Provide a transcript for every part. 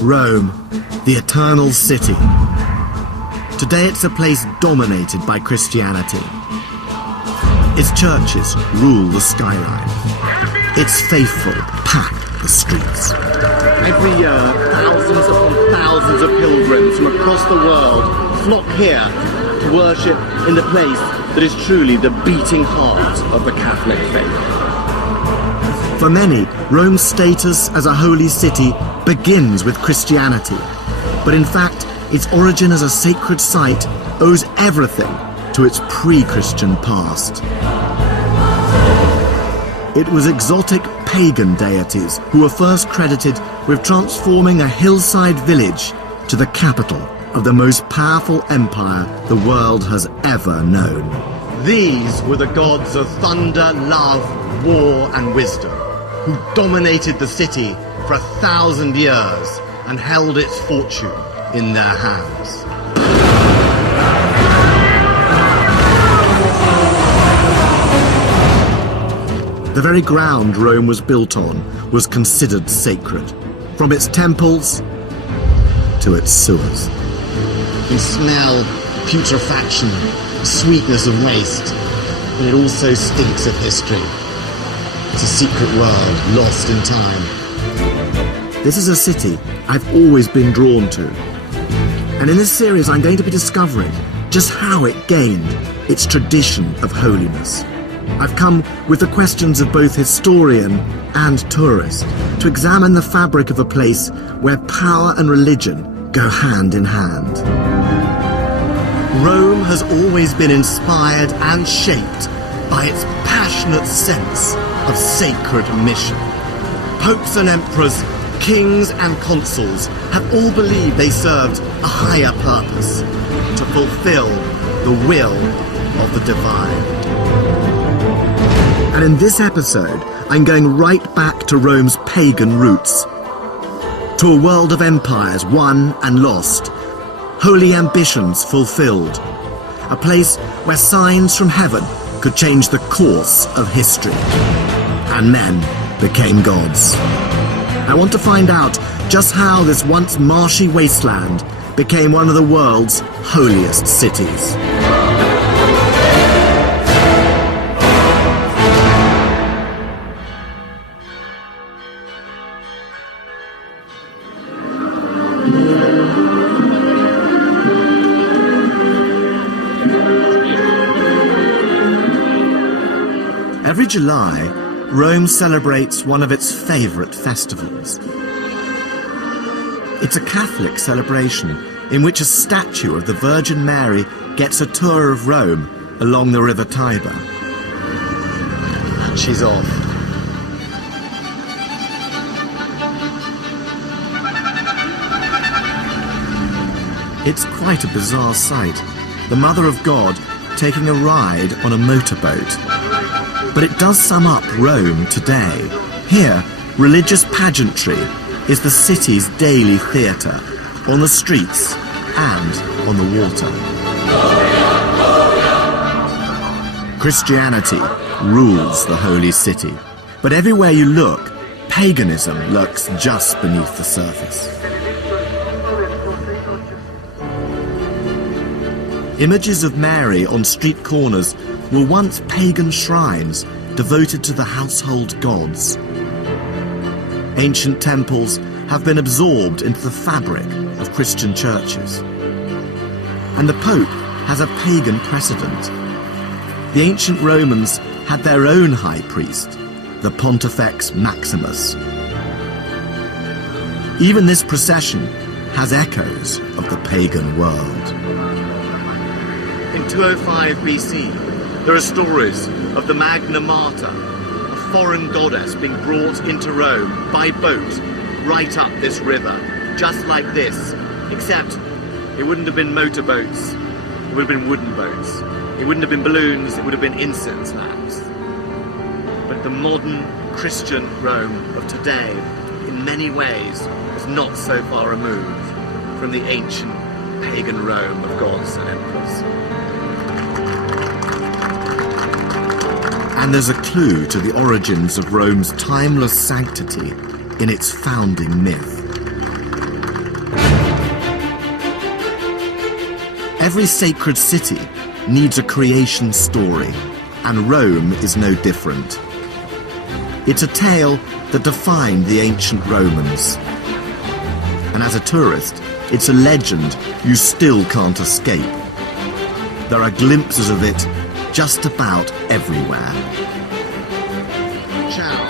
Rome, the eternal city. Today it's a place dominated by Christianity. Its churches rule the skyline. Its faithful pack the streets. Every year, thousands upon thousands of pilgrims from across the world flock here to worship in the place that is truly the beating heart of the Catholic faith. For many, Rome's status as a holy city begins with Christianity. But in fact, its origin as a sacred site owes everything to its pre-Christian past. It was exotic pagan deities who were first credited with transforming a hillside village to the capital of the most powerful empire the world has ever known. These were the gods of thunder, love, war and wisdom, who dominated the city for 1,000 years and held its fortune in their hands. The very ground Rome was built on was considered sacred, from its temples to its sewers. You smell putrefaction, sweetness of waste, but it also stinks of history. It's a secret world lost in time. This is a city I've always been drawn to. And in this series I'm going to be discovering just how it gained its tradition of holiness. I've come with the questions of both historian and tourist to examine the fabric of a place where power and religion go hand in hand. Rome has always been inspired and shaped by its passionate sense of sacred mission. Popes and emperors, kings and consuls have all believed they served a higher purpose, to fulfill the will of the divine. And in this episode, I'm going right back to Rome's pagan roots, to a world of empires won and lost, holy ambitions fulfilled, a place where signs from heaven could change the course of history, and men became gods. I want to find out just how this once marshy wasteland became one of the world's holiest cities. Every July, Rome celebrates one of its favourite festivals. It's a Catholic celebration in which a statue of the Virgin Mary gets a tour of Rome along the River Tiber. And she's off. It's quite a bizarre sight, the Mother of God taking a ride on a motorboat. But it does sum up Rome today. Here, religious pageantry is the city's daily theatre, on the streets and on the water. Christianity rules the holy city, but everywhere you look, paganism lurks just beneath the surface. Images of Mary on street corners were once pagan shrines devoted to the household gods. Ancient temples have been absorbed into the fabric of Christian churches. And the Pope has a pagan precedent. The ancient Romans had their own high priest, the Pontifex Maximus. Even this procession has echoes of the pagan world. In 205 BC, there are stories of the Magna Mater, a foreign goddess being brought into Rome by boat right up this river, just like this, except it wouldn't have been motorboats, it would have been wooden boats. It wouldn't have been balloons, it would have been incense lamps. But the modern Christian Rome of today, in many ways, is not so far removed from the ancient pagan Rome of gods and emperors. And there's a clue to the origins of Rome's timeless sanctity in its founding myth. Every sacred city needs a creation story, and Rome is no different. It's a tale that defined the ancient Romans. And as a tourist, it's a legend you still can't escape. There are glimpses of it just about everywhere. Ciao.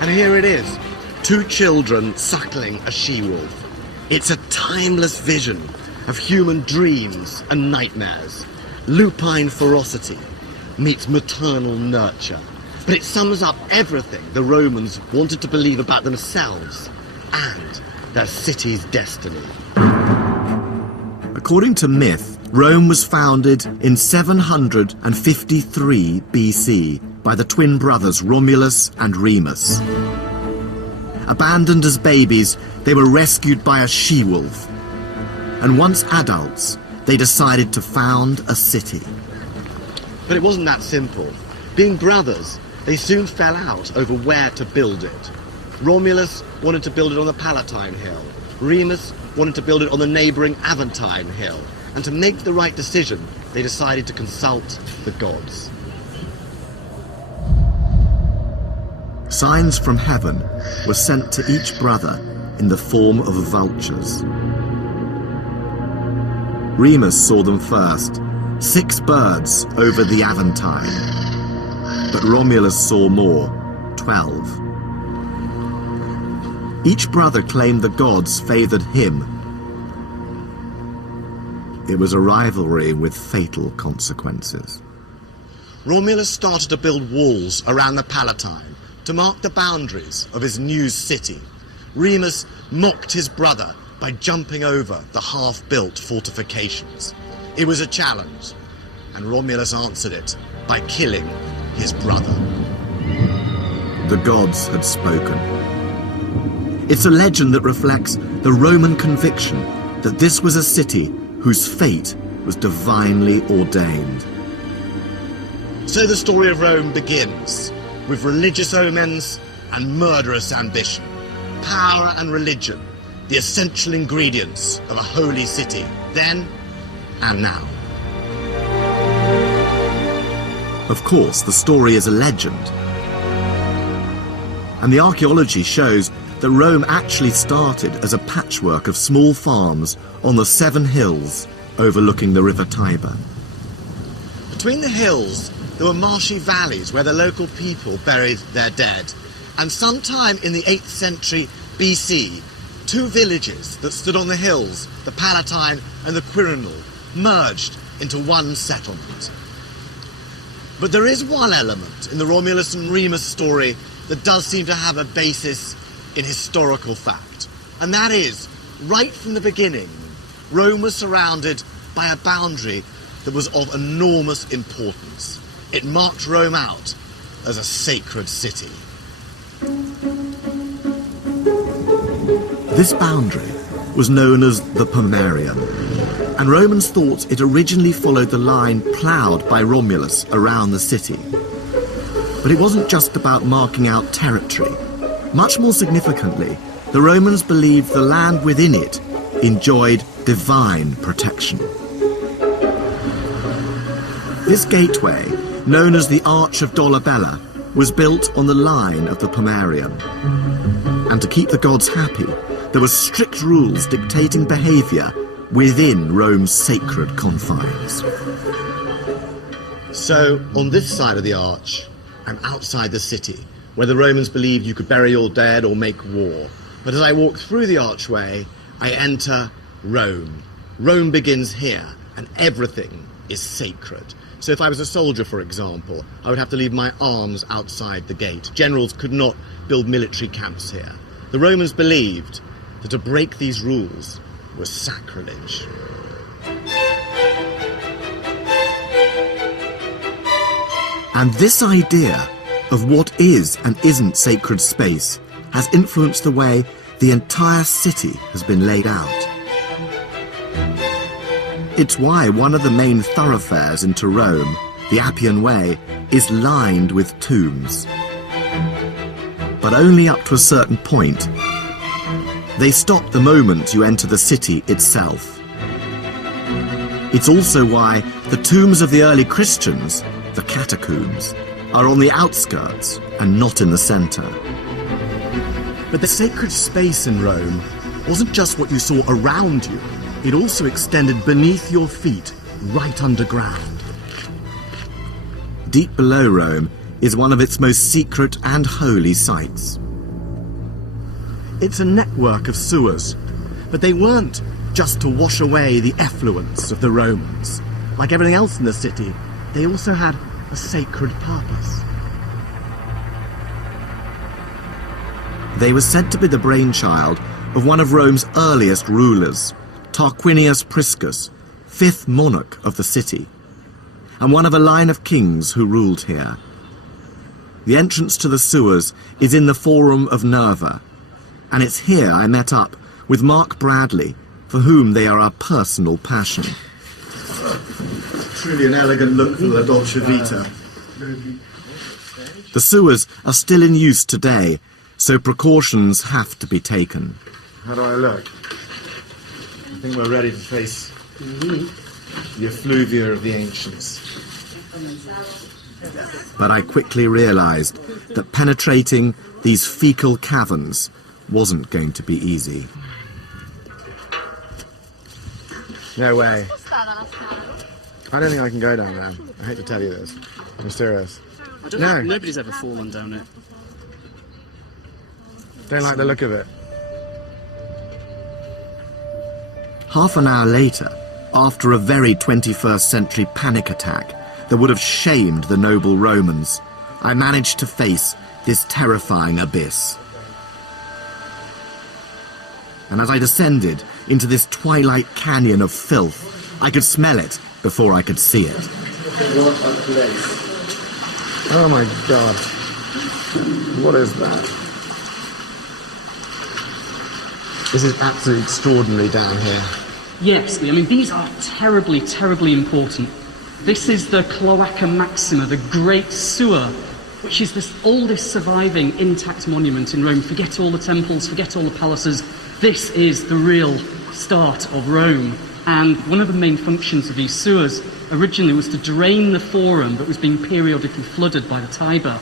And here it is, two children suckling a she-wolf. It's a timeless vision of human dreams and nightmares. Lupine ferocity meets maternal nurture. But it sums up everything the Romans wanted to believe about themselves and their city's destiny. According to myth, Rome was founded in 753 BC by the twin brothers Romulus and Remus. Abandoned as babies, they were rescued by a she-wolf. And once adults, they decided to found a city. But it wasn't that simple. Being brothers, they soon fell out over where to build it. Romulus wanted to build it on the Palatine Hill. Remus wanted to build it on the neighbouring Aventine Hill. And to make the right decision, they decided to consult the gods. Signs from heaven were sent to each brother in the form of vultures. Remus saw them first, 6 birds over the Aventine. But Romulus saw more, 12. Each brother claimed the gods favoured him. It was a rivalry with fatal consequences. Romulus started to build walls around the Palatine to mark the boundaries of his new city. Remus mocked his brother by jumping over the half-built fortifications. It was a challenge, and Romulus answered it by killing his brother. The gods had spoken. It's a legend that reflects the Roman conviction that this was a city whose fate was divinely ordained. So the story of Rome begins with religious omens and murderous ambition. Power and religion, the essential ingredients of a holy city, then and now. Of course, the story is a legend. And the archaeology shows that Rome actually started as a patchwork of small farms on the 7 hills overlooking the river Tiber. Between the hills, there were marshy valleys where the local people buried their dead. And sometime in the 8th century BC, 2 villages that stood on the hills, the Palatine and the Quirinal, merged into one settlement. But there is one element in the Romulus and Remus story that does seem to have a basis in historical fact. And that is, right from the beginning, Rome was surrounded by a boundary that was of enormous importance. It marked Rome out as a sacred city. This boundary was known as the Pomerium, and Romans thought it originally followed the line ploughed by Romulus around the city. But it wasn't just about marking out territory. Much more significantly, the Romans believed the land within it enjoyed divine protection. This gateway, known as the Arch of Dolabella, was built on the line of the Pomerium. And to keep the gods happy, there were strict rules dictating behaviour within Rome's sacred confines. So, on this side of the arch, I'm outside the city, where the Romans believed you could bury your dead or make war. But as I walk through the archway, I enter Rome. Rome begins here, and everything is sacred. So if I was a soldier, for example, I would have to leave my arms outside the gate. Generals could not build military camps here. The Romans believed that to break these rules was sacrilege. And this idea of what is and isn't sacred space has influenced the way the entire city has been laid out. It's why one of the main thoroughfares into Rome, the Appian Way, is lined with tombs. but only up to a certain point. They stop the moment you enter the city itself. It's also why the tombs of the early Christians, the catacombs, are on the outskirts and not in the centre. But the sacred space in Rome wasn't just what you saw around you, it also extended beneath your feet, right underground. Deep below Rome is one of its most secret and holy sites. It's a network of sewers, but they weren't just to wash away the effluence of the Romans. Like everything else in the city, they also had a sacred purpose. They were said to be the brainchild of one of Rome's earliest rulers, Tarquinius Priscus, 5th monarch of the city, and one of a line of kings who ruled here. The entrance to the sewers is in the Forum of Nerva, and it's here I met up with Mark Bradley, for whom they are a personal passion. Truly an elegant look for La Dolce Vita. The sewers are still in use today, so precautions have to be taken. How do I look? I think we're ready to face the effluvia of the ancients. But I quickly realized that penetrating these fecal caverns wasn't going to be easy. No way. I don't think I can go down there. I hate to tell you this. I'm serious. I don't know. Nobody's ever fallen down it. Don't like the look of it. Half an hour later, after a very 21st century panic attack that would have shamed the noble Romans, I managed to face this terrifying abyss. And as I descended into this twilight canyon of filth, I could smell it before I could see it. What a place. Oh my God. What is that? This is absolutely extraordinary down here. Yes, I mean, these are terribly, terribly important. This is the Cloaca Maxima, the Great Sewer, which is the oldest surviving intact monument in Rome. Forget all the temples, forget all the palaces. This is the real start of Rome. And one of the main functions of these sewers originally was to drain the forum that was being periodically flooded by the Tiber.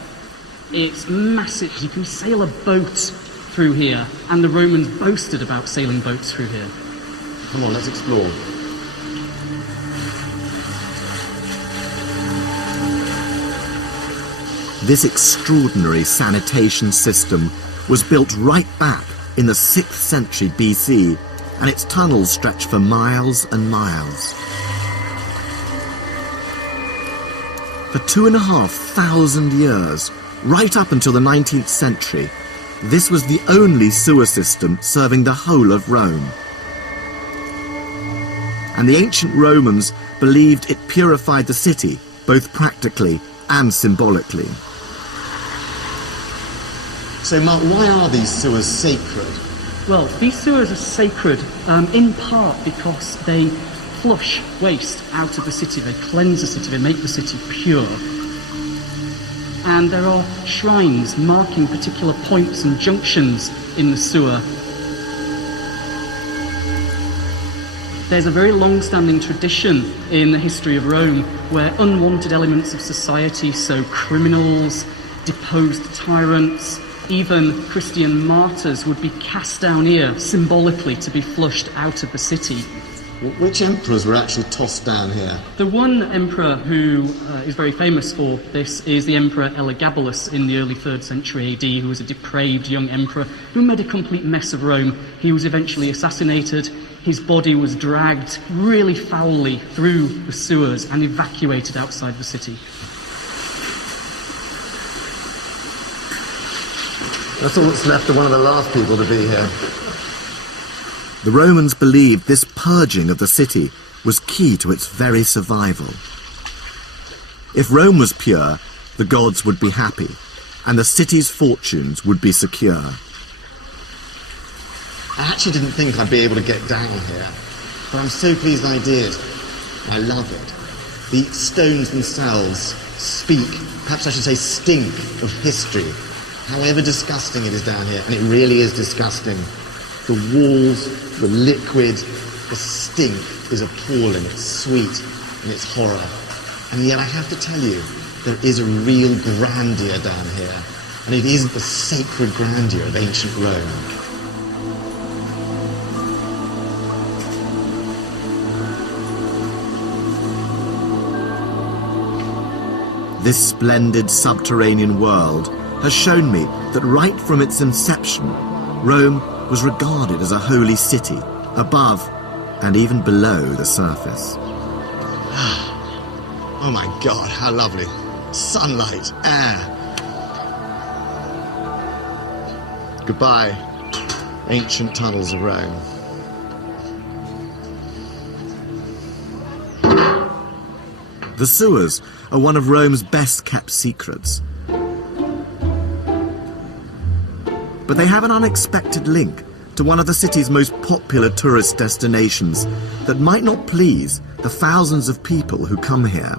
It's massive. You can sail a boat through here, and the Romans boasted about sailing boats through here. Come on, let's explore. This extraordinary sanitation system was built right back in the 6th century BC, and its tunnels stretch for miles and miles. For 2,500 years, right up until the 19th century, this was the only sewer system serving the whole of Rome. And the ancient Romans believed it purified the city, both practically and symbolically. So, Mark, why are these sewers sacred? Well, these sewers are sacred in part because they flush waste out of the city, they cleanse the city, they make the city pure. And there are shrines marking particular points and junctions in the sewer. There's a very long-standing tradition in the history of Rome where unwanted elements of society, so criminals, deposed tyrants, even Christian martyrs, would be cast down here symbolically to be flushed out of the city. Which emperors were actually tossed down here? The one emperor who is very famous for this is the Emperor Elagabalus in the early 3rd century AD, who was a depraved young emperor who made a complete mess of Rome. He was eventually assassinated. His body was dragged really foully through the sewers and evacuated outside the city. That's all that's left of one of the last people to be here. The Romans believed this purging of the city was key to its very survival. If Rome was pure, the gods would be happy, and the city's fortunes would be secure. I actually didn't think I'd be able to get down here, but I'm so pleased I did. I love it. The stones themselves speak, perhaps I should say stink, of history. however disgusting it is down here, and it really is disgusting. The walls, the liquid, the stink is appalling. It's sweet and it's horror. And yet I have to tell you, there is a real grandeur down here, and it is the sacred grandeur of ancient Rome. This splendid subterranean world has shown me that right from its inception, Rome was regarded as a holy city, above and even below the surface. Oh my God, how lovely. Sunlight, air. Goodbye, ancient tunnels of Rome. The sewers are one of Rome's best-kept secrets. But they have an unexpected link to one of the city's most popular tourist destinations that might not please the thousands of people who come here.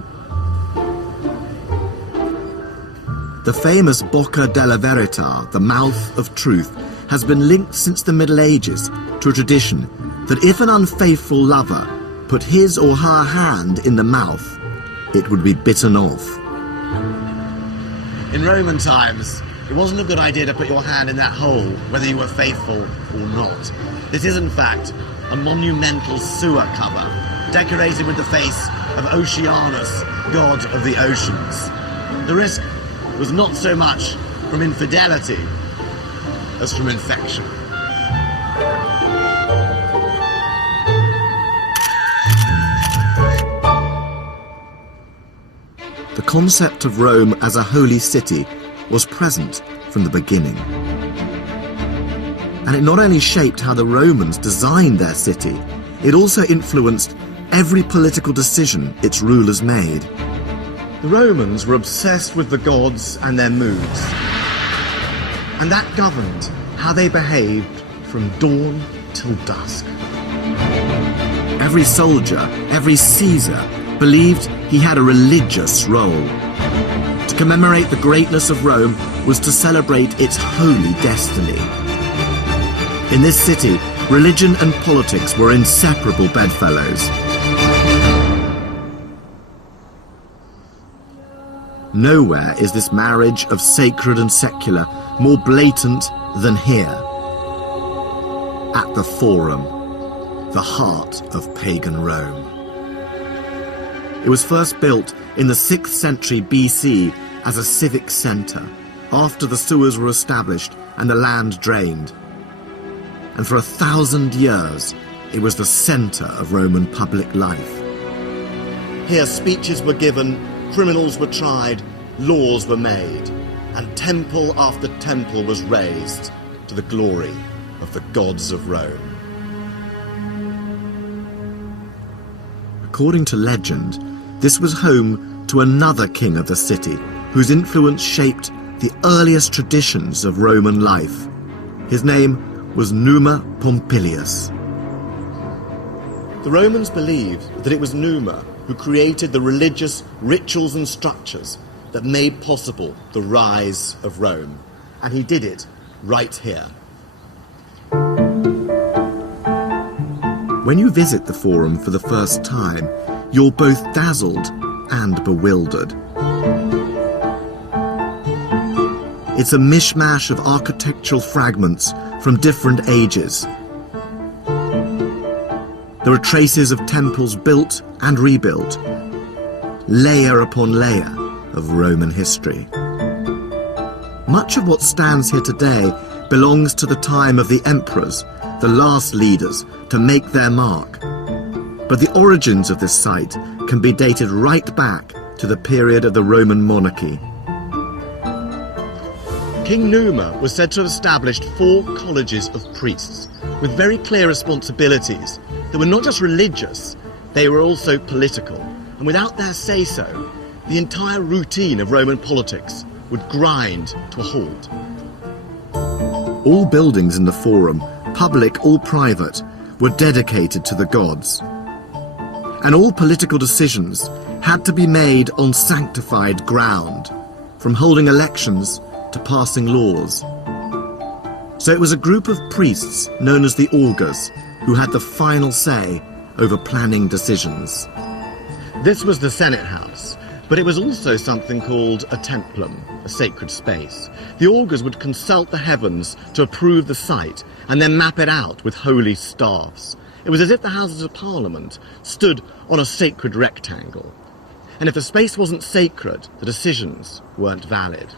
The famous Bocca della Verità, the mouth of truth, has been linked since the Middle Ages to a tradition that if an unfaithful lover put his or her hand in the mouth, it would be bitten off. In Roman times, it wasn't a good idea to put your hand in that hole, whether you were faithful or not. This is, in fact, a monumental sewer cover, decorated with the face of Oceanus, god of the oceans. The risk was not so much from infidelity as from infection. The concept of Rome as a holy city was present from the beginning. And it not only shaped how the Romans designed their city, it also influenced every political decision its rulers made. The Romans were obsessed with the gods and their moods, and that governed how they behaved from dawn till dusk. Every soldier, every Caesar, believed he had a religious role. To commemorate the greatness of Rome was to celebrate its holy destiny. In this city, religion and politics were inseparable bedfellows. Nowhere is this marriage of sacred and secular more blatant than here, at the Forum, the heart of pagan Rome. It was first built in the 6th century BC as a civic centre, after the sewers were established and the land drained. And for 1,000 years, it was the centre of Roman public life. Here speeches were given, criminals were tried, laws were made, and temple after temple was raised to the glory of the gods of Rome. According to legend, this was home to another king of the city, whose influence shaped the earliest traditions of Roman life. His name was Numa Pompilius. The Romans believed that it was Numa who created the religious rituals and structures that made possible the rise of Rome. And he did it right here. When you visit the Forum for the first time, you're both dazzled and bewildered. It's a mishmash of architectural fragments from different ages. There are traces of temples built and rebuilt, layer upon layer of Roman history. Much of what stands here today belongs to the time of the emperors, the last leaders to make their mark. But the origins of this site can be dated right back to the period of the Roman monarchy. King Numa was said to have established 4 colleges of priests with very clear responsibilities that were not just religious, they were also political. And without their say-so, the entire routine of Roman politics would grind to a halt. All buildings in the Forum, public or private, were dedicated to the gods. And all political decisions had to be made on sanctified ground, from holding elections to passing laws. So it was a group of priests known as the augurs who had the final say over planning decisions. This was the Senate House, but it was also something called a templum, a sacred space. The augurs would consult the heavens to approve the site and then map it out with holy staffs. It was as if the Houses of Parliament stood on a sacred rectangle. And if the space wasn't sacred, the decisions weren't valid.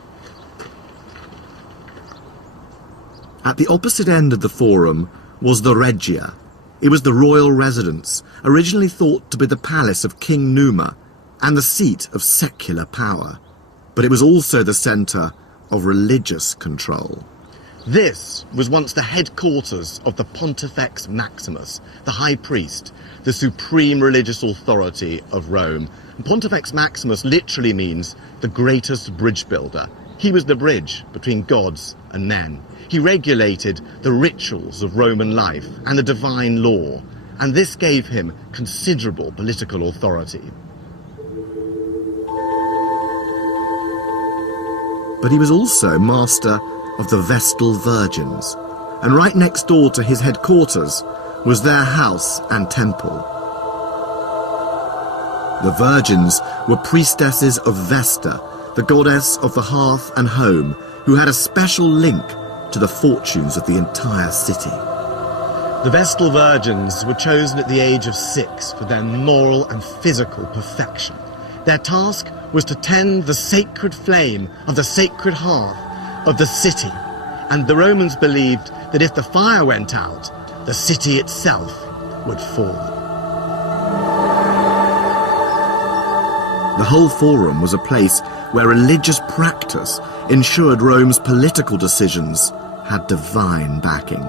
At the opposite end of the forum was the Regia. It was the royal residence, originally thought to be the palace of King Numa and the seat of secular power. But it was also the centre of religious control. This was once the headquarters of the Pontifex Maximus, the high priest, the supreme religious authority of Rome. And Pontifex Maximus literally means the greatest bridge builder. He was the bridge between gods and men. He regulated the rituals of Roman life and the divine law, and this gave him considerable political authority. But he was also master of the Vestal Virgins, and right next door to his headquarters was their house and temple. The Virgins were priestesses of Vesta, the goddess of the hearth and home, who had a special link to the fortunes of the entire city. The Vestal Virgins were chosen at the age of 6 for their moral and physical perfection. Their task was to tend the sacred flame of the sacred hearth of the city, and the Romans believed that if the fire went out, the city itself would fall. The whole forum was a place where religious practice ensured Rome's political decisions had divine backing.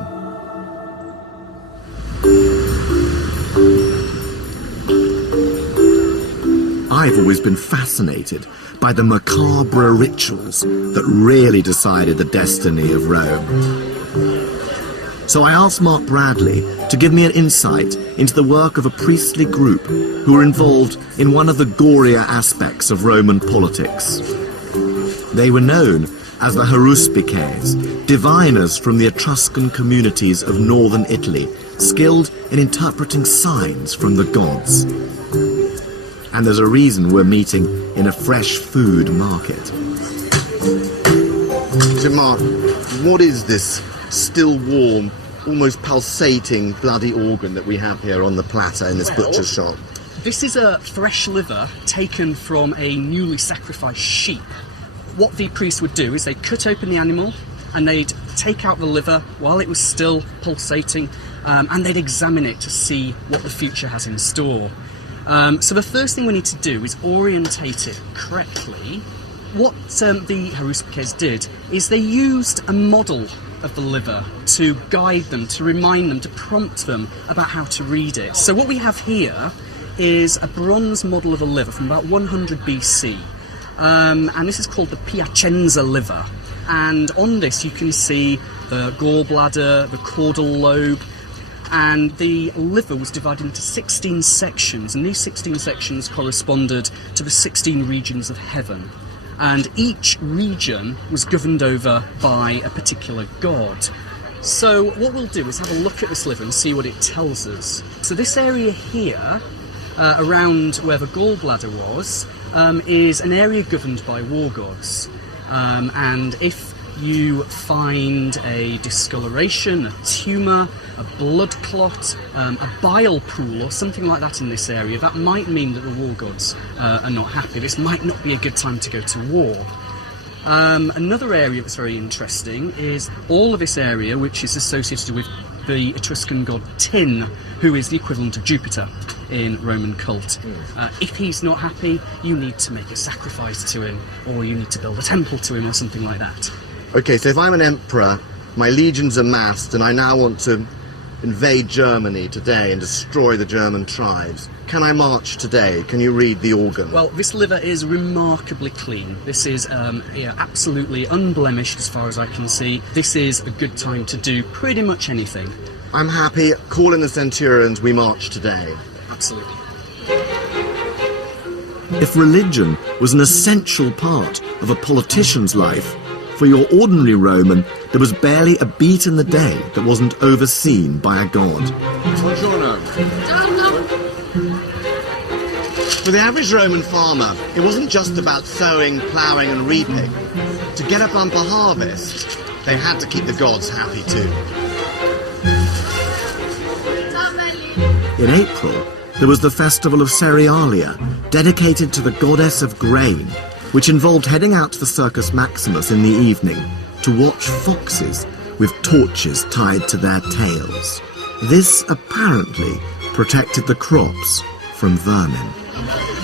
I've always been fascinated by the macabre rituals that really decided the destiny of Rome. So I asked Mark Bradley to give me an insight into the work of a priestly group who were involved in one of the gorier aspects of Roman politics. They were known as the haruspices, diviners from the Etruscan communities of northern Italy, skilled in interpreting signs from the gods. And there's a reason we're meeting in a fresh food market. So Mark, what is this still warm, almost pulsating bloody organ that we have here on the platter in this butcher's shop? This is a fresh liver taken from a newly sacrificed sheep. What the priest would do is they'd cut open the animal and they'd take out the liver while it was still pulsating, and they'd examine it to see what the future has in store. So the first thing we need to do is orientate it correctly. What the haruspices did is they used a model of the liver to guide them, to remind them, to prompt them about how to read it. So what we have here is a bronze model of a liver from about 100 BC. And this is called the Piacenza liver. And on this you can see the gallbladder, the caudal lobe, and the liver was divided into 16 sections, and these 16 sections corresponded to the 16 regions of heaven. And each region was governed over by a particular god. So what we'll do is have a look at this liver and see what it tells us. So this area here, around where the gallbladder was, is an area governed by war gods. And if you find a discoloration, a tumour, a blood clot, a bile pool or something like that in this area, that might mean that the war gods are not happy. This might not be a good time to go to war. Another area that's very interesting is all of this area, which is associated with the Etruscan god Tin, who is the equivalent of Jupiter in Roman cult. If he's not happy, you need to make a sacrifice to him, or you need to build a temple to him or something like that. Okay, so if I'm an emperor, my legions are massed, and I now want to invade Germany today and destroy the German tribes, can I march today? Can you read the organ? Well, this liver is remarkably clean. This is absolutely unblemished as far as I can see. This is a good time to do pretty much anything. I'm happy. Call in the centurions, we march today. Absolutely. If religion was an essential part of a politician's life, For your ordinary Roman, there was barely a beat in the day that wasn't overseen by a god. Buongiorno. For the average Roman farmer, it wasn't just about sowing, ploughing and reaping. To get a bumper harvest, they had to keep the gods happy too. In April, there was the festival of Cerealia, dedicated to the goddess of grain, which involved heading out to the Circus Maximus in the evening to watch foxes with torches tied to their tails. This apparently protected the crops from vermin.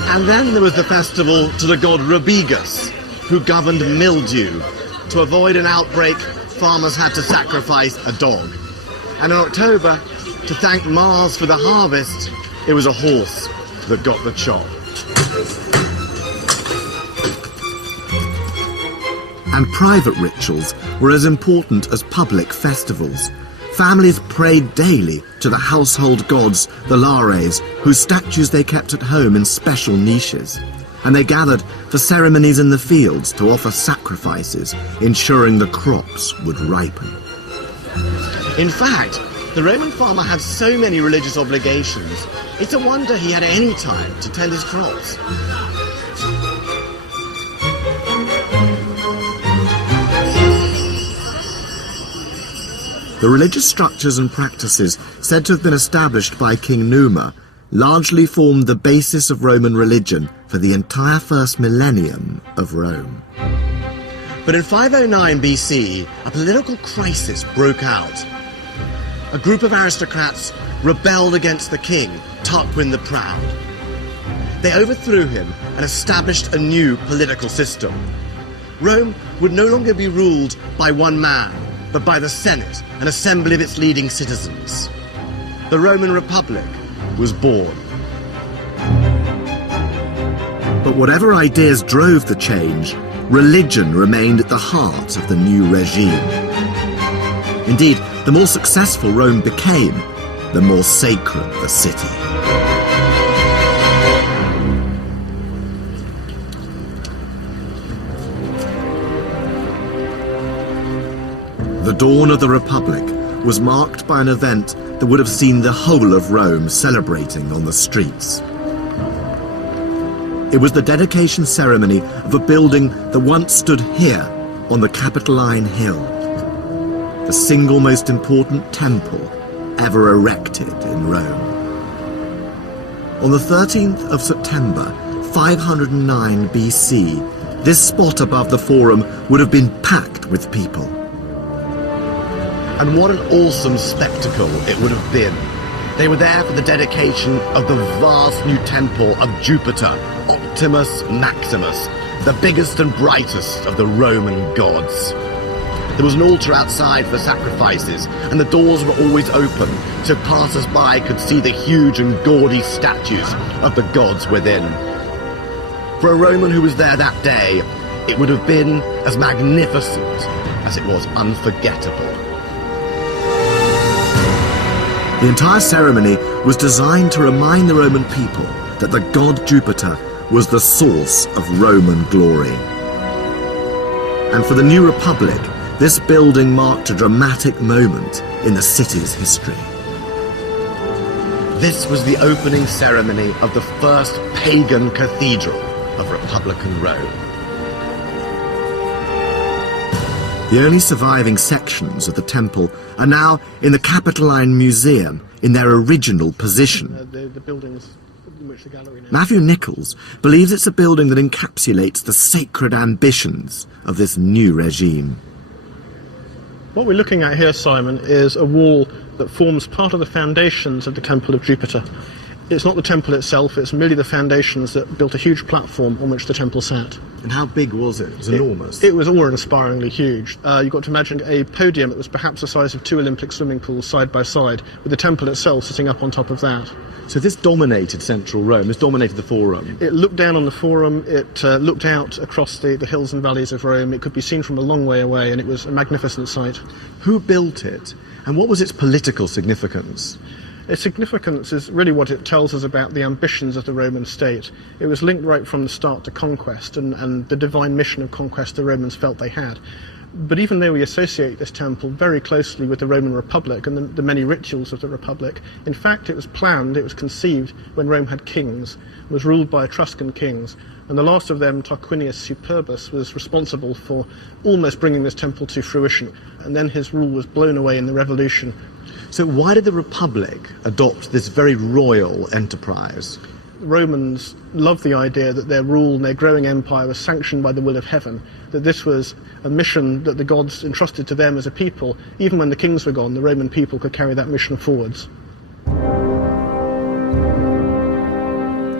And then there was the festival to the god Rabigus, who governed mildew. To avoid an outbreak, farmers had to sacrifice a dog. And in October, to thank Mars for the harvest, it was a horse that got the chop. And private rituals were as important as public festivals. Families prayed daily to the household gods, the Lares, whose statues they kept at home in special niches. And they gathered for ceremonies in the fields to offer sacrifices, ensuring the crops would ripen. In fact, the Roman farmer had so many religious obligations, it's a wonder he had any time to tend his crops. The religious structures and practices said to have been established by King Numa largely formed the basis of Roman religion for the entire first millennium of Rome. But in 509 BC, a political crisis broke out. A group of aristocrats rebelled against the king, Tarquin the Proud. They overthrew him and established a new political system. Rome would no longer be ruled by one man, but by the Senate, an assembly of its leading citizens. The Roman Republic was born. But whatever ideas drove the change, religion remained at the heart of the new regime. Indeed, the more successful Rome became, the more sacred the city. The dawn of the Republic was marked by an event that would have seen the whole of Rome celebrating on the streets. It was the dedication ceremony of a building that once stood here on the Capitoline Hill, the single most important temple ever erected in Rome. On the 13th of September, 509 BC, this spot above the Forum would have been packed with people. And what an awesome spectacle it would have been. They were there for the dedication of the vast new temple of Jupiter, Optimus Maximus, the biggest and brightest of the Roman gods. There was an altar outside for the sacrifices, and the doors were always open, so passers-by could see the huge and gaudy statues of the gods within. For a Roman who was there that day, it would have been as magnificent as it was unforgettable. The entire ceremony was designed to remind the Roman people that the god Jupiter was the source of Roman glory. And for the new Republic, this building marked a dramatic moment in the city's history. This was the opening ceremony of the first pagan cathedral of Republican Rome. The only surviving sections of the temple are now in the Capitoline Museum in their original position. The buildings in which the gallery now. Matthew Nichols believes it's a building that encapsulates the sacred ambitions of this new regime. What we're looking at here, Simon, is a wall that forms part of the foundations of the Temple of Jupiter. It's not the temple itself, it's merely the foundations that built a huge platform on which the temple sat. And how big was it? It was enormous. It was awe-inspiringly huge. You've got to imagine a podium that was perhaps the size of 2 Olympic swimming pools side by side, with the temple itself sitting up on top of that. So this dominated central Rome, this dominated the Forum. It looked down on the Forum, it looked out across the hills and valleys of Rome, it could be seen from a long way away, and it was a magnificent sight. Who built it, and what was its political significance? Its significance is really what it tells us about the ambitions of the Roman state. It was linked right from the start to conquest and the divine mission of conquest the Romans felt they had. But even though we associate this temple very closely with the Roman Republic and the many rituals of the Republic, in fact it was planned, it was conceived when Rome had kings, was ruled by Etruscan kings, and the last of them, Tarquinius Superbus, was responsible for almost bringing this temple to fruition, and then his rule was blown away in the revolution. So why did the Republic adopt this very royal enterprise? Romans loved the idea that their rule and their growing empire was sanctioned by the will of heaven, that this was a mission that the gods entrusted to them as a people. Even when the kings were gone, the Roman people could carry that mission forwards.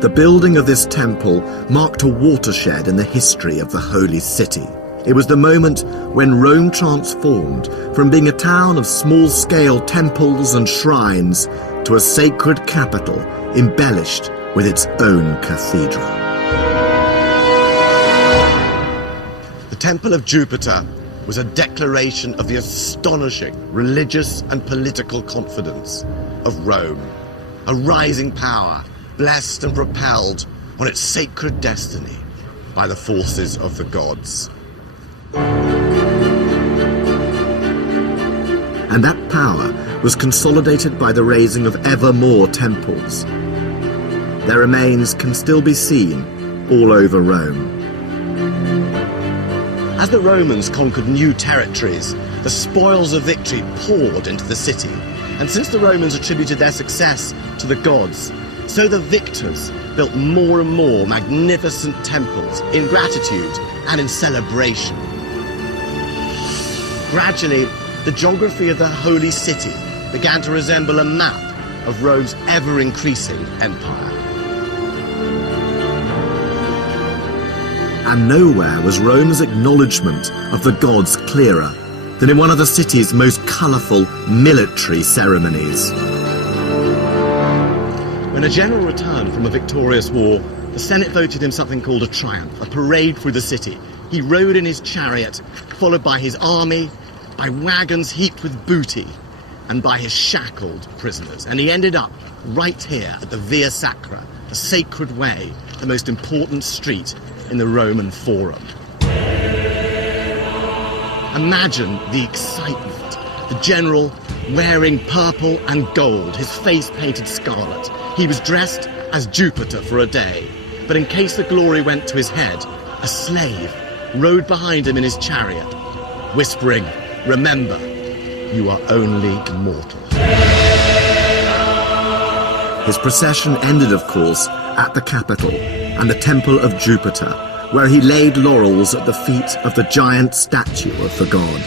The building of this temple marked a watershed in the history of the Holy City. It was the moment when Rome transformed from being a town of small-scale temples and shrines to a sacred capital embellished with its own cathedral. The Temple of Jupiter was a declaration of the astonishing religious and political confidence of Rome, a rising power blessed and propelled on its sacred destiny by the forces of the gods. And that power was consolidated by the raising of ever more temples. Their remains can still be seen all over Rome. As the Romans conquered new territories, the spoils of victory poured into the city. And since the Romans attributed their success to the gods, so the victors built more and more magnificent temples in gratitude and in celebration. Gradually, the geography of the Holy City began to resemble a map of Rome's ever-increasing empire. And nowhere was Rome's acknowledgement of the gods clearer than in one of the city's most colourful military ceremonies. When a general returned from a victorious war, the Senate voted him something called a triumph, a parade through the city. He rode in his chariot, followed by his army, by wagons heaped with booty, and by his shackled prisoners. And he ended up right here at the Via Sacra, the sacred way, the most important street in the Roman Forum. Imagine the excitement. The general wearing purple and gold, his face painted scarlet. He was dressed as Jupiter for a day, but in case the glory went to his head, a slave rode behind him in his chariot, whispering, "Remember, you are only mortal." His procession ended, of course, at the Capitol and the Temple of Jupiter, where he laid laurels at the feet of the giant statue of the god.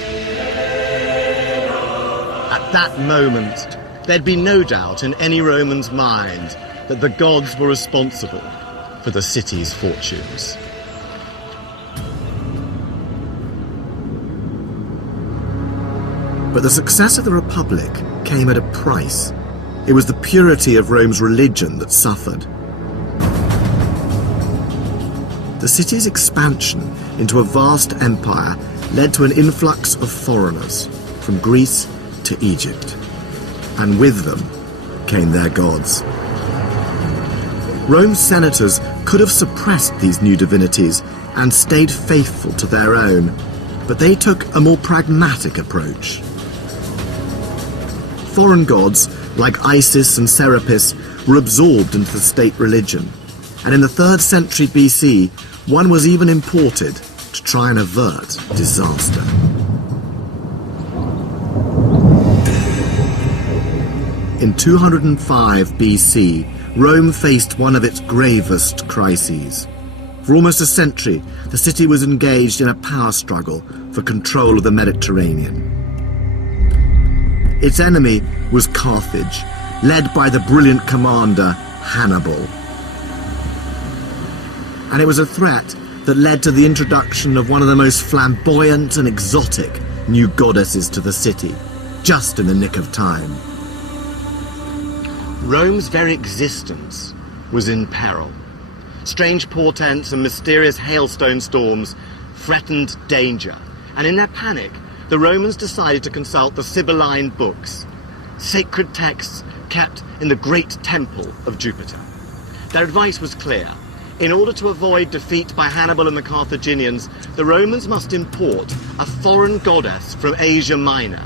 At that moment, there'd be no doubt in any Roman's mind that the gods were responsible for the city's fortunes. But the success of the Republic came at a price. It was the purity of Rome's religion that suffered. The city's expansion into a vast empire led to an influx of foreigners from Greece to Egypt, and with them came their gods. Rome's senators could have suppressed these new divinities and stayed faithful to their own, but they took a more pragmatic approach. Foreign gods like Isis and Serapis were absorbed into the state religion, and in the 3rd century BC, one was even imported to try and avert disaster. In 205 BC, Rome faced one of its gravest crises. For almost a century, the city was engaged in a power struggle for control of the Mediterranean. Its enemy was Carthage, led by the brilliant commander Hannibal. And it was a threat that led to the introduction of one of the most flamboyant and exotic new goddesses to the city, just in the nick of time. Rome's very existence was in peril. Strange portents and mysterious hailstone storms threatened danger, and in their panic, the Romans decided to consult the Sibylline books, sacred texts kept in the great temple of Jupiter. Their advice was clear. In order to avoid defeat by Hannibal and the Carthaginians, the Romans must import a foreign goddess from Asia Minor.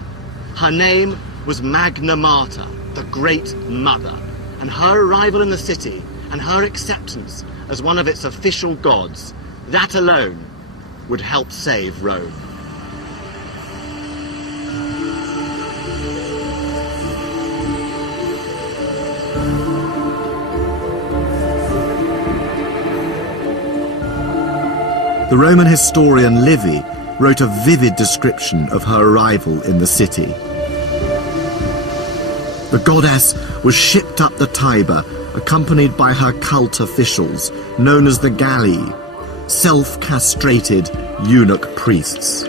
Her name was Magna Mater, the Great Mother, and her arrival in the city and her acceptance as one of its official gods, that alone would help save Rome. The Roman historian Livy wrote a vivid description of her arrival in the city. The goddess was shipped up the Tiber, accompanied by her cult officials, known as the Galli, self-castrated eunuch priests.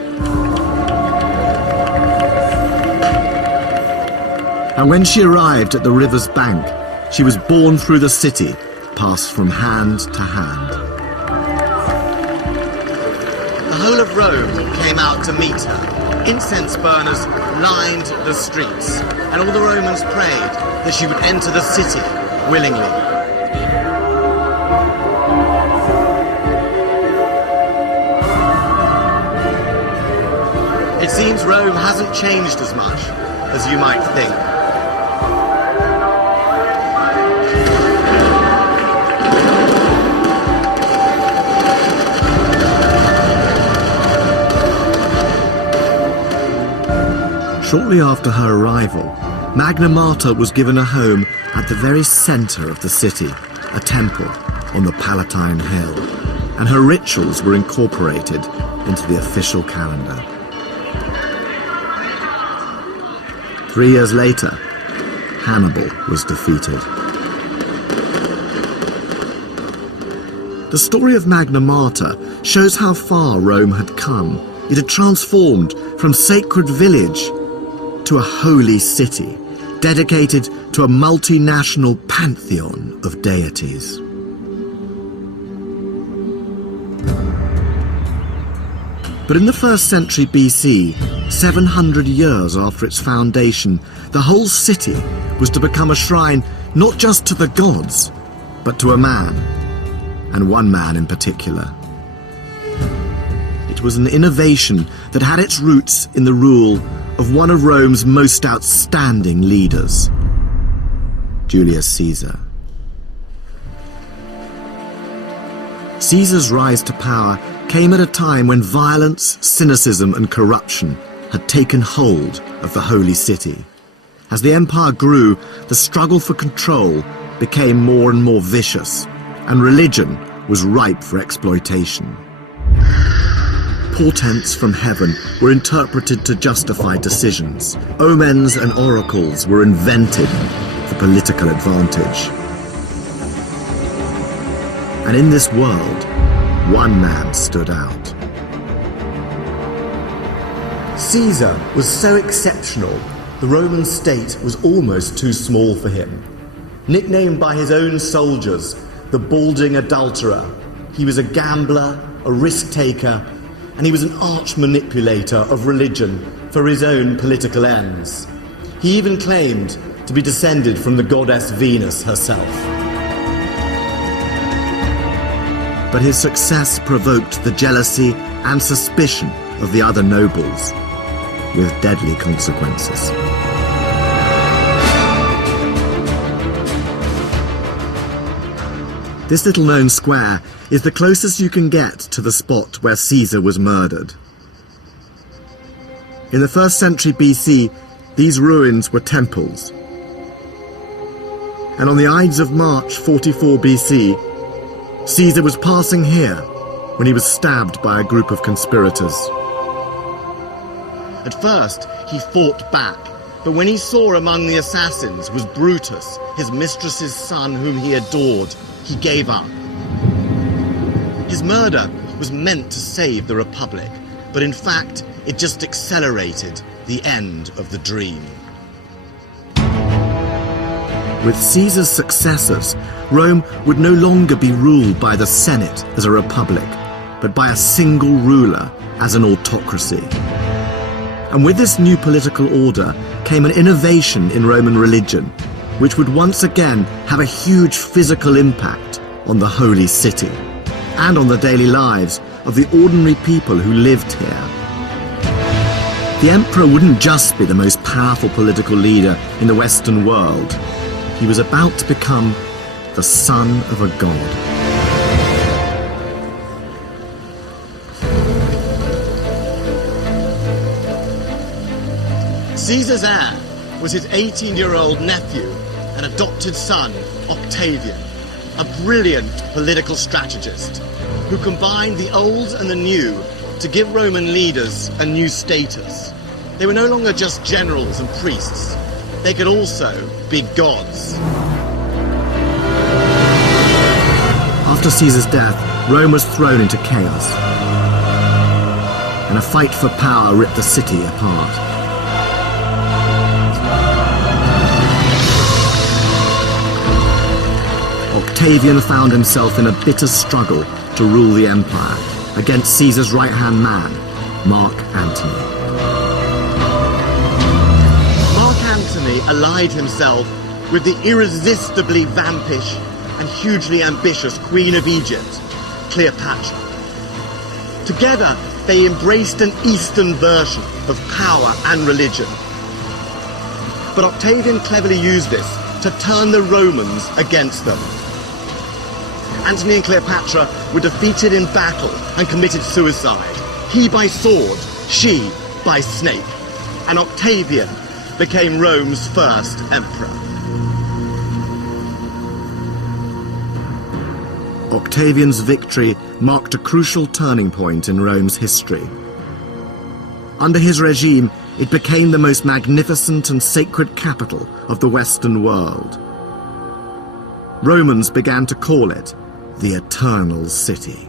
And when she arrived at the river's bank, she was borne through the city, passed from hand to hand. The whole of Rome came out to meet her. Incense burners lined the streets, and all the Romans prayed that she would enter the city willingly. It seems Rome hasn't changed as much as you might think. Shortly after her arrival, Magna Mater was given a home at the very centre of the city, a temple on the Palatine Hill, and her rituals were incorporated into the official calendar. 3 years later, Hannibal was defeated. The story of Magna Mater shows how far Rome had come. It had transformed from sacred village to a holy city, dedicated to a multinational pantheon of deities. But in the 1st century BC, 700 years after its foundation, the whole city was to become a shrine not just to the gods, but to a man, and one man in particular. It was an innovation that had its roots in the rule of one of Rome's most outstanding leaders, Julius Caesar. Caesar's rise to power came at a time when violence, cynicism and corruption had taken hold of the holy city. As the empire grew, the struggle for control became more and more vicious, and religion was ripe for exploitation. Portents from heaven were interpreted to justify decisions. Omens and oracles were invented for political advantage. And in this world, one man stood out. Caesar was so exceptional, the Roman state was almost too small for him. Nicknamed by his own soldiers, the balding adulterer, he was a gambler, a risk-taker, and he was an arch-manipulator of religion for his own political ends. He even claimed to be descended from the goddess Venus herself. But his success provoked the jealousy and suspicion of the other nobles, with deadly consequences. This little-known square is the closest you can get to the spot where Caesar was murdered. In the 1st century BC, these ruins were temples. And on the Ides of March 44 BC, Caesar was passing here when he was stabbed by a group of conspirators. At first, he fought back, but when he saw among the assassins was Brutus, his mistress's son whom he adored, he gave up. His murder was meant to save the Republic, but in fact, it just accelerated the end of the dream. With Caesar's successors, Rome would no longer be ruled by the Senate as a republic, but by a single ruler as an autocracy. And with this new political order came an innovation in Roman religion, which would once again have a huge physical impact on the holy city and on the daily lives of the ordinary people who lived here. the emperor wouldn't just be the most powerful political leader in the Western world. He was about to become the son of a god. Caesar's heir was his 18-year-old nephew and adopted son, Octavian, a brilliant political strategist who combined the old and the new to give Roman leaders a new status. They were no longer just generals and priests. They could also be gods. After Caesar's death, Rome was thrown into chaos, and a fight for power ripped the city apart. Octavian found himself in a bitter struggle to rule the empire against Caesar's right-hand man, Mark Antony. Mark Antony allied himself with the irresistibly vampish and hugely ambitious Queen of Egypt, Cleopatra. Together, they embraced an Eastern version of power and religion. But Octavian cleverly used this to turn the Romans against them. Antony and Cleopatra were defeated in battle and committed suicide. He by sword, she by snake. And Octavian became Rome's first emperor. Octavian's victory marked a crucial turning point in Rome's history. Under his regime, it became the most magnificent and sacred capital of the Western world. Romans began to call it the Eternal City.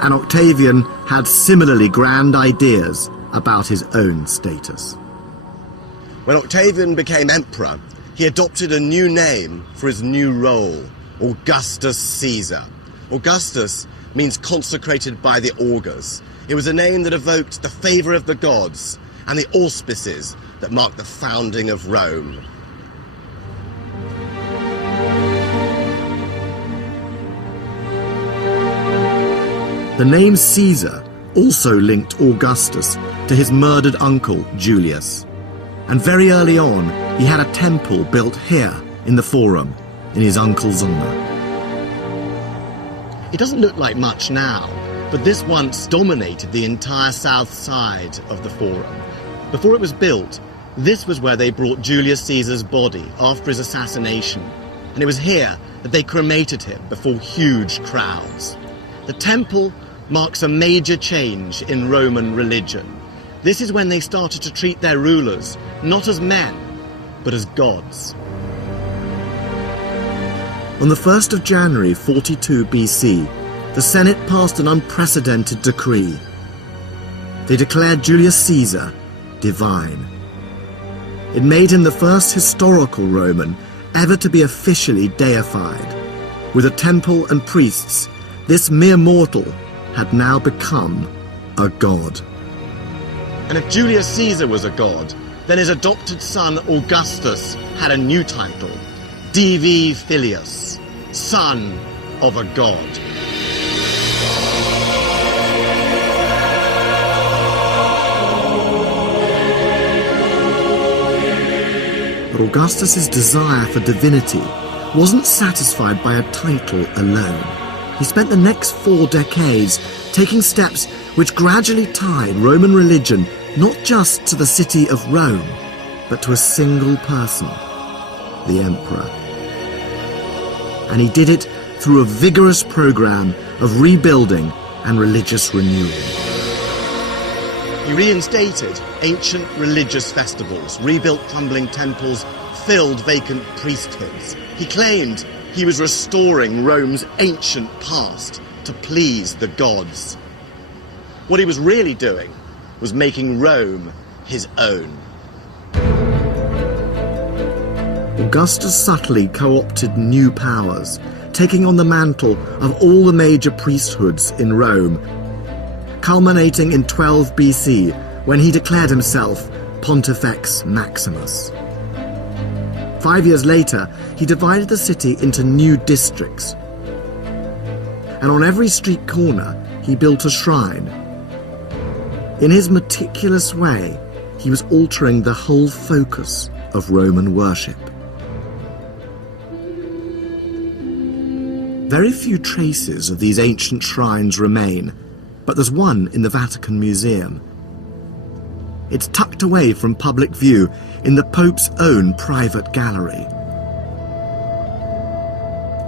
And Octavian had similarly grand ideas about his own status. When Octavian became emperor, he adopted a new name for his new role, Augustus Caesar. Augustus means consecrated by the augurs. It was a name that evoked the favour of the gods and the auspices that marked the founding of Rome. The name Caesar also linked Augustus to his murdered uncle, Julius. And very early on, he had a temple built here in the Forum, in his uncle's honour. It doesn't look like much now, but this once dominated the entire south side of the Forum. Before it was built, this was where they brought Julius Caesar's body after his assassination, and it was here that they cremated him before huge crowds. The temple marks a major change in Roman religion. This is when they started to treat their rulers not as men, but as gods. On the 1st of January 42 BC, the Senate passed an unprecedented decree. They declared Julius Caesar divine. It made him the first historical Roman ever to be officially deified. With a temple and priests, this mere mortal had now become a god. And if Julius Caesar was a god, then his adopted son Augustus had a new title, Divi Filius, son of a god. But Augustus's desire for divinity wasn't satisfied by a title alone. He spent the next 4 decades taking steps which gradually tied Roman religion not just to the city of Rome, but to a single person, the emperor. And he did it through a vigorous program of rebuilding and religious renewal. He reinstated ancient religious festivals, rebuilt crumbling temples, filled vacant priesthoods. He claimed he was restoring Rome's ancient past to please the gods. What he was really doing was making Rome his own. Augustus subtly co-opted new powers, taking on the mantle of all the major priesthoods in Rome, culminating in 12 BC when he declared himself Pontifex Maximus. 5 years later, he divided the city into new districts. And on every street corner, he built a shrine. In his meticulous way, he was altering the whole focus of Roman worship. Very few traces of these ancient shrines remain, but there's one in the Vatican Museum. It's tucked away from public view in the Pope's own private gallery.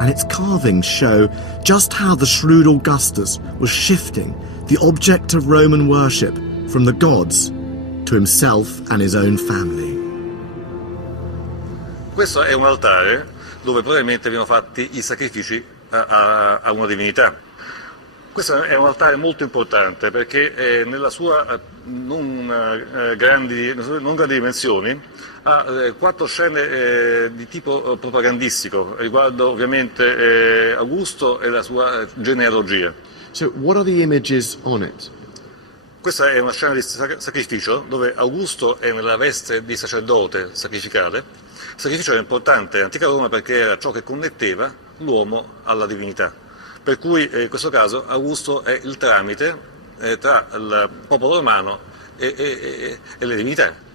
And its carvings show just how the shrewd Augustus was shifting the object of Roman worship from the gods to himself and his own family. Questo è un altare dove probabilmente venivano fatti i sacrifici a una divinità. Questo è un altare molto importante perché nella sua non grandi dimensioni ha 4 scene di tipo propagandistico riguardo ovviamente Augusto e la sua genealogia. So what are the images on it? Questa è una scena di sacrificio dove Augusto è nella veste di sacerdote sacrificale. Il sacrificio era importante in antica Roma perché era ciò che connetteva l'uomo alla divinità. Per cui in questo caso Augusto è il tramite tra il popolo romano e le divinità.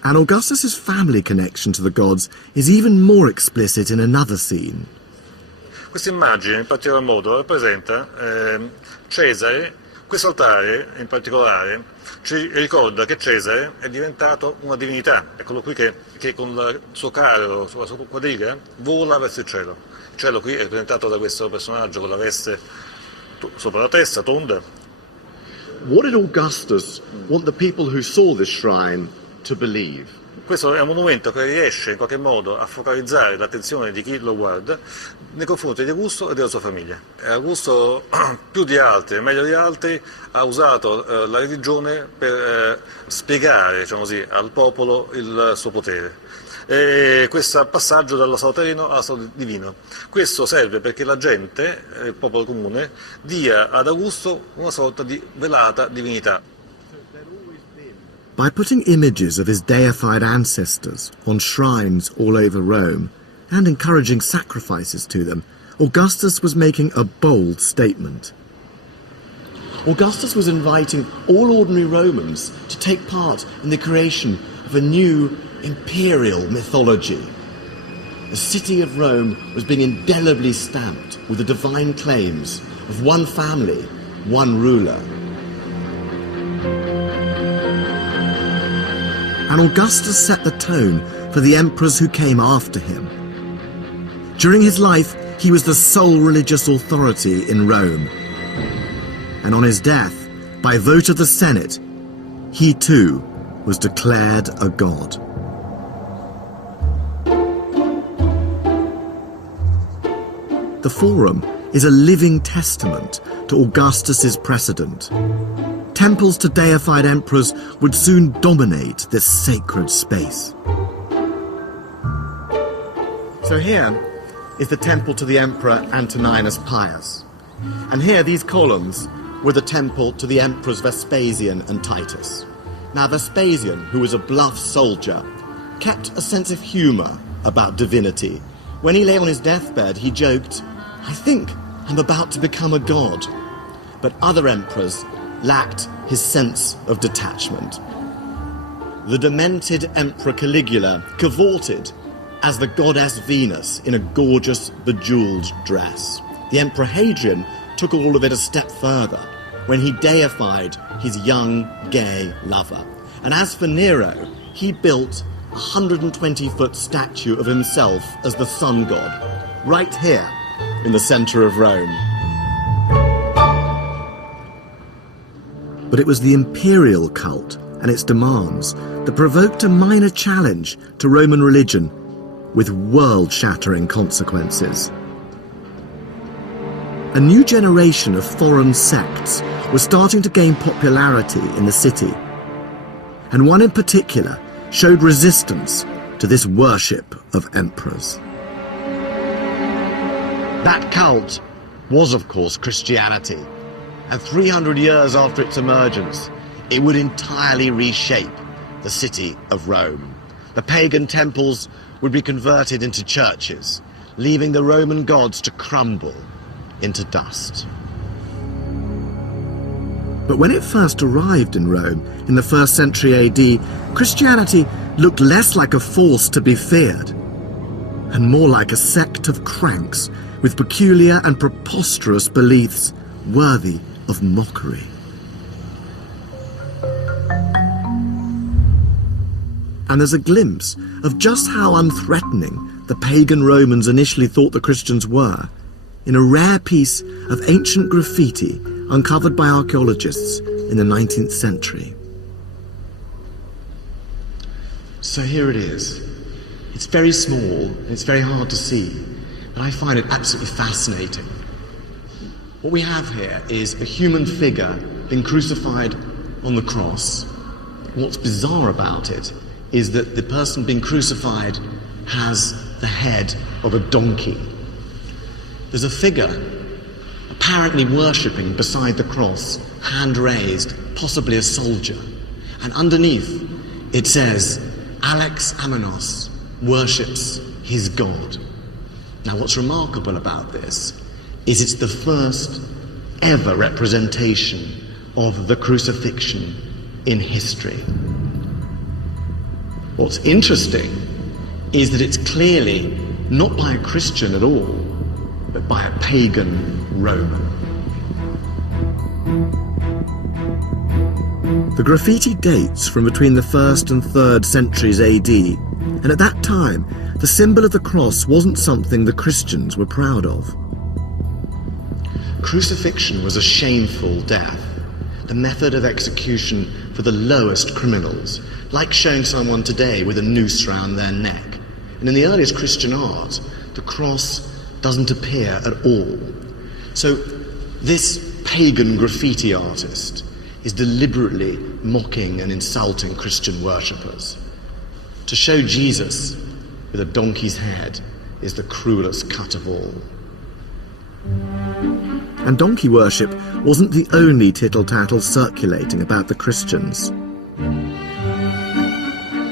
And Augustus's family connection to the gods is even more explicit in another scene. Questa immagine in particolar modo rappresenta Cesare. Questo altare in particolare ci ricorda che Cesare è diventato una divinità, è quello qui che con il suo carro, sulla sua quadriga, vola verso il cielo. Il cielo qui è rappresentato da questo personaggio con la veste sopra la testa, tonda. What did Augustus want the people who saw this shrine to believe? Questo è un monumento che riesce in qualche modo a focalizzare l'attenzione di chi lo guarda nei confronti di Augusto e della sua famiglia. Augusto, più di altri, meglio di altri, ha usato la religione per spiegare, diciamo così, al popolo il suo potere. E questo passaggio dallo stato terreno allo stato divino. Questo serve perché la gente, il popolo comune, dia ad Augusto una sorta di velata divinità. By putting images of his deified ancestors on shrines all over Rome and encouraging sacrifices to them, Augustus was making a bold statement. Augustus was inviting all ordinary Romans to take part in the creation of a new imperial mythology. The city of Rome was being indelibly stamped with the divine claims of one family, one ruler. And Augustus set the tone for the emperors who came after him. During his life, he was the sole religious authority in Rome. And on his death, by vote of the Senate, he too was declared a god. The Forum is a living testament to Augustus's precedent. Temples to deified emperors would soon dominate this sacred space. So here is the temple to the Emperor Antoninus Pius. And here, these columns were the temple to the emperors Vespasian and Titus. Now, Vespasian, who was a bluff soldier, kept a sense of humour about divinity. When he lay on his deathbed, he joked, "I think I'm about to become a god." But other emperors lacked his sense of detachment. The demented Emperor Caligula cavorted as the goddess Venus in a gorgeous, bejewelled dress. The Emperor Hadrian took all of it a step further when he deified his young, gay lover. And as for Nero, he built a 120-foot statue of himself as the sun god, right here in the centre of Rome. But it was the imperial cult and its demands that provoked a minor challenge to Roman religion with world-shattering consequences. A new generation of foreign sects was starting to gain popularity in the city, and one in particular showed resistance to this worship of emperors. That cult was, of course, Christianity. And 300 years after its emergence, it would entirely reshape the city of Rome. The pagan temples would be converted into churches, leaving the Roman gods to crumble into dust. But when it first arrived in Rome in the 1st century AD, Christianity looked less like a force to be feared, and more like a sect of cranks with peculiar and preposterous beliefs worthy of mockery. And there's a glimpse of just how unthreatening the pagan Romans initially thought the Christians were in a rare piece of ancient graffiti uncovered by archaeologists in the 19th century. So here it is. It's very small, and it's very hard to see, but I find it absolutely fascinating. What we have here is a human figure being crucified on the cross. What's bizarre about it is that the person being crucified has the head of a donkey. There's a figure apparently worshipping beside the cross, hand raised, possibly a soldier. And underneath it says, Alex Amenos worships his God. Now what's remarkable about this is it's the first ever representation of the crucifixion in history. What's interesting is that it's clearly not by a Christian at all, but by a pagan Roman. The graffiti dates from between the 1st and 3rd centuries AD, and at that time, the symbol of the cross wasn't something the Christians were proud of. Crucifixion was a shameful death, the method of execution for the lowest criminals, like showing someone today with a noose round their neck. And in the earliest Christian art, the cross doesn't appear at all. So this pagan graffiti artist is deliberately mocking and insulting Christian worshippers. To show Jesus with a donkey's head is the cruelest cut of all. And donkey worship wasn't the only tittle-tattle circulating about the Christians.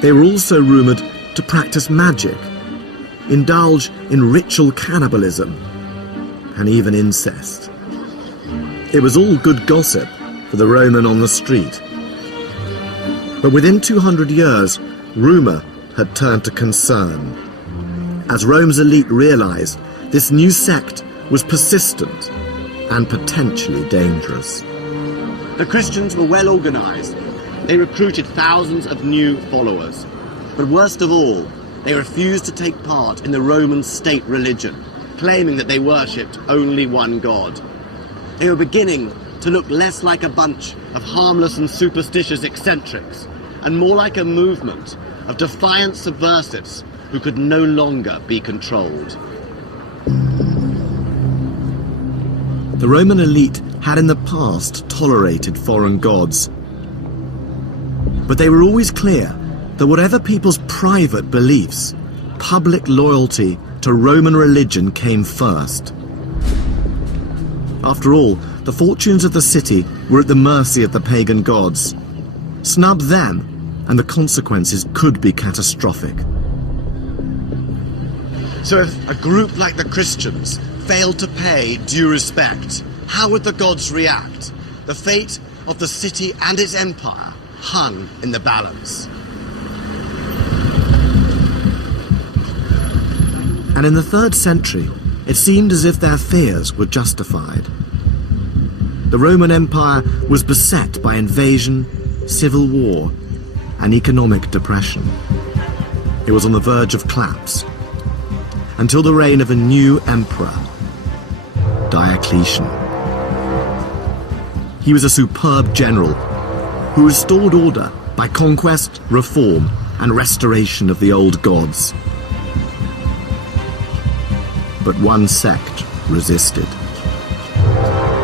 They were also rumoured to practice magic, indulge in ritual cannibalism, and even incest. It was all good gossip for the Roman on the street. But within 200 years, rumour had turned to concern, as Rome's elite realised this new sect was persistent and potentially dangerous. The Christians were well organised. They recruited thousands of new followers. But worst of all, they refused to take part in the Roman state religion, claiming that they worshipped only one god. They were beginning to look less like a bunch of harmless and superstitious eccentrics, and more like a movement of defiant subversives who could no longer be controlled. The Roman elite had in the past tolerated foreign gods, but they were always clear that whatever people's private beliefs, public loyalty to Roman religion came first. After all, the fortunes of the city were at the mercy of the pagan gods. Snub them, and the consequences could be catastrophic. So if a group like the Christians failed to pay due respect, how would the gods react? The fate of the city and its empire hung in the balance. And in the 3rd century, it seemed as if their fears were justified. The Roman Empire was beset by invasion, civil war, and economic depression. It was on the verge of collapse, until the reign of a new emperor, Diocletian. He was a superb general who restored order by conquest, reform, and restoration of the old gods. But one sect resisted.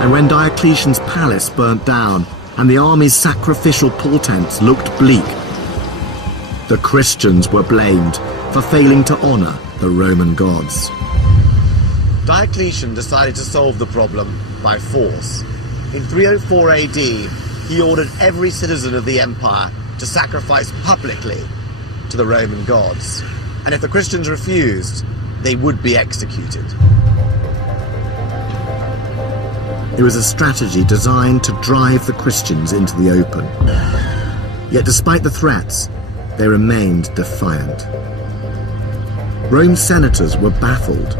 And when Diocletian's palace burnt down and the army's sacrificial portents looked bleak, the Christians were blamed for failing to honour the Roman gods. Diocletian decided to solve the problem by force. In 304 AD, he ordered every citizen of the empire to sacrifice publicly to the Roman gods. And if the Christians refused, they would be executed. It was a strategy designed to drive the Christians into the open. Yet despite the threats, they remained defiant. Rome's senators were baffled.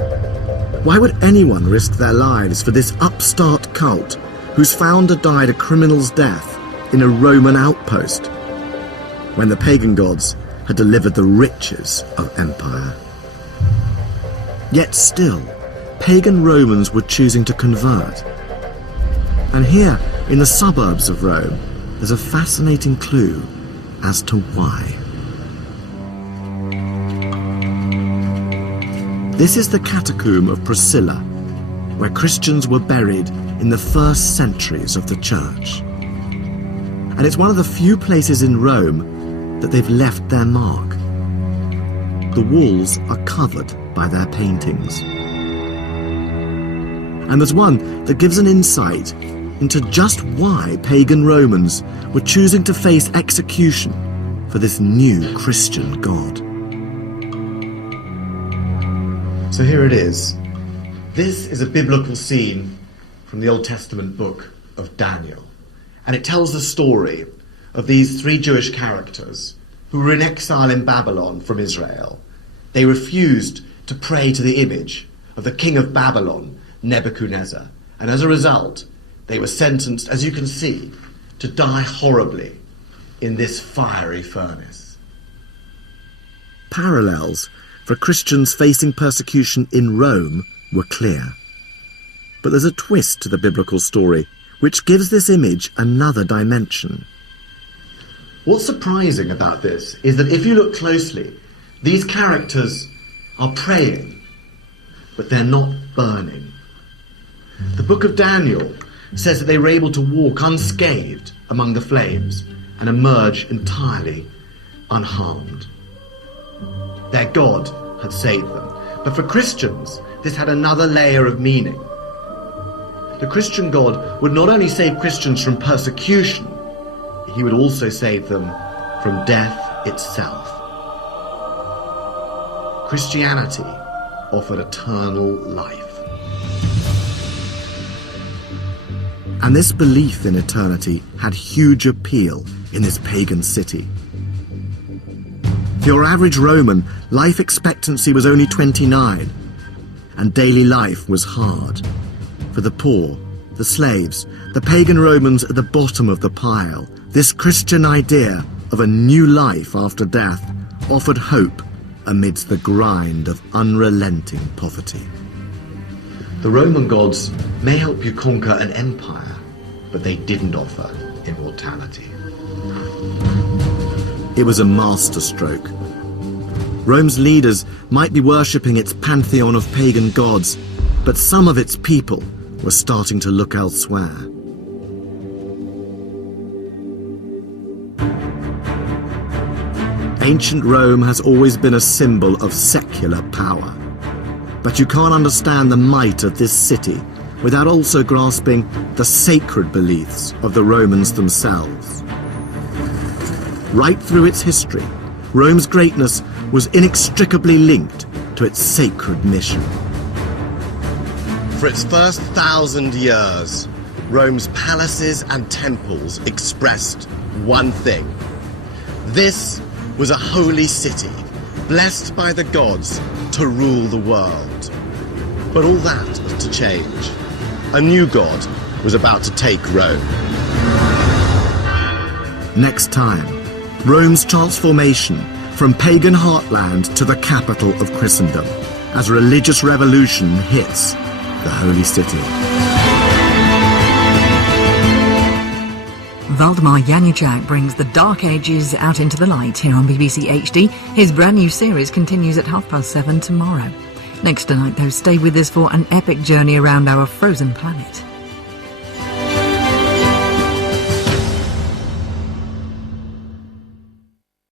Why would anyone risk their lives for this upstart cult whose founder died a criminal's death in a Roman outpost, when the pagan gods had delivered the riches of empire? Yet still, pagan Romans were choosing to convert. And here, in the suburbs of Rome, there's a fascinating clue as to why. This is the catacomb of Priscilla, where Christians were buried in the first centuries of the church. And it's one of the few places in Rome that they've left their mark. The walls are covered by their paintings. And there's one that gives an insight into just why pagan Romans were choosing to face execution for this new Christian god. So here it is. This is a biblical scene from the Old Testament book of Daniel. And it tells the story of these three Jewish characters who were in exile in Babylon from Israel. They refused to pray to the image of the king of Babylon, Nebuchadnezzar. And as a result, they were sentenced, as you can see, to die horribly in this fiery furnace. Parallels for Christians facing persecution in Rome were clear. But there's a twist to the biblical story which gives this image another dimension. What's surprising about this is that if you look closely, these characters are praying, but they're not burning. The book of Daniel says that they were able to walk unscathed among the flames and emerge entirely unharmed. Their God had saved them. But for Christians, this had another layer of meaning. The Christian God would not only save Christians from persecution, he would also save them from death itself. Christianity offered eternal life. And this belief in eternity had huge appeal in this pagan city. For your average Roman, life expectancy was only 29, and daily life was hard. For the poor, the slaves, the pagan Romans at the bottom of the pile, this Christian idea of a new life after death offered hope amidst the grind of unrelenting poverty. The Roman gods may help you conquer an empire, but they didn't offer immortality. It was a masterstroke. Rome's leaders might be worshipping its pantheon of pagan gods, but some of its people were starting to look elsewhere. Ancient Rome has always been a symbol of secular power. But you can't understand the might of this city without also grasping the sacred beliefs of the Romans themselves. Right through its history, Rome's greatness was inextricably linked to its sacred mission. For its first 1,000 years, Rome's palaces and temples expressed one thing. This was a holy city, blessed by the gods to rule the world. But all that was to change. A new god was about to take Rome. Next time, Rome's transformation from pagan heartland to the capital of Christendom, as religious revolution hits the holy city. Valdemar Januszczak brings the Dark Ages out into the light here on BBC HD. His brand new series continues at 7:30 tomorrow. Next tonight, though, stay with us for an epic journey around our frozen planet.